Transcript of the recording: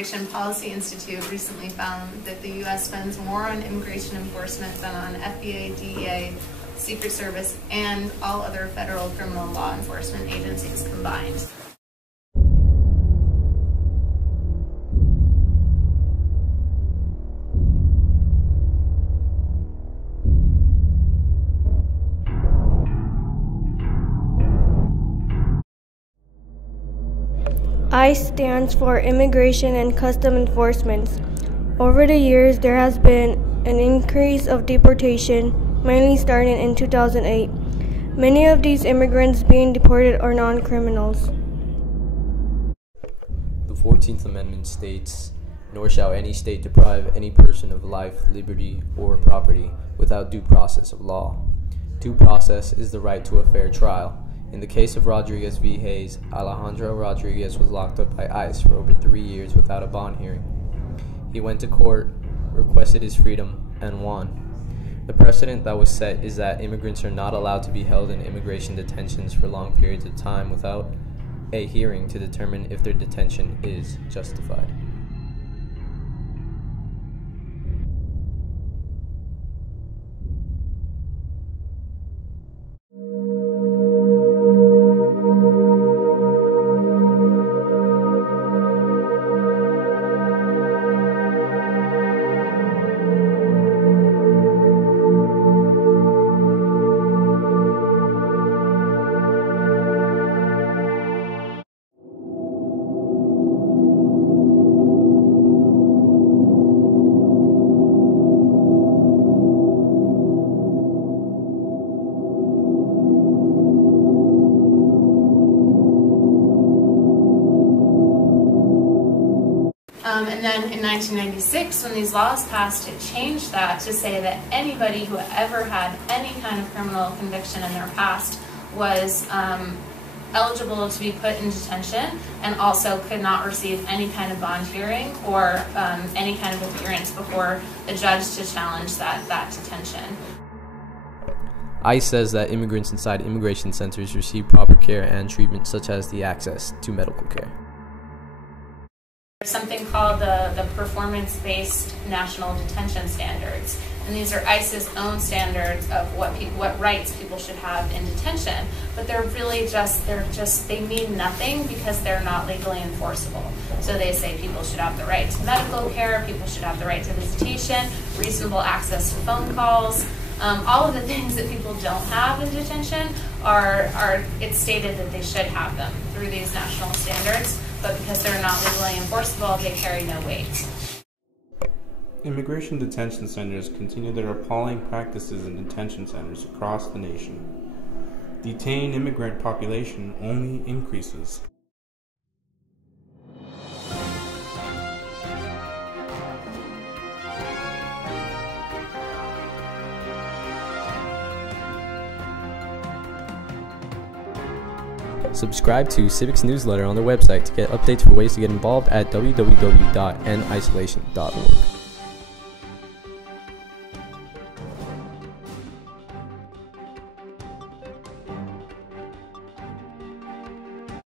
Immigration Policy Institute recently found that the U.S. spends more on immigration enforcement than on FBI, DEA, Secret Service, and all other federal criminal law enforcement agencies combined. ICE stands for Immigration and Customs Enforcement. Over the years, there has been an increase of deportation, mainly starting in 2008. Many of these immigrants being deported are non-criminals. The 14th Amendment states, "Nor shall any state deprive any person of life, liberty, or property without due process of law." Due process is the right to a fair trial. In the case of Rodriguez v. Hayes, Alejandro Rodriguez was locked up by ICE for over 3 years without a bond hearing. He went to court, requested his freedom, and won. The precedent that was set is that immigrants are not allowed to be held in immigration detentions for long periods of time without a hearing to determine if their detention is justified. And then in 1996, when these laws passed, it changed that to say that anybody who ever had any kind of criminal conviction in their past was eligible to be put in detention and also could not receive any kind of bond hearing or any kind of appearance before the judge to challenge that detention. ICE says that immigrants inside immigration centers receive proper care and treatment, such as the access to medical care. There's something called the Performance-Based National Detention Standards, and these are ICE's own standards of what rights people should have in detention. But they're really they mean nothing because they're not legally enforceable. So they say people should have the right to medical care, people should have the right to visitation, reasonable access to phone calls. All of the things that people don't have in detention it's stated that they should have them through these national standards, but because they're not legally enforceable, they carry no weight. Immigration detention centers continue their appalling practices in detention centers across the nation. Detained immigrant population only increases. Subscribe to Civic's newsletter on their website to get updates for ways to get involved at www.nisolation.org.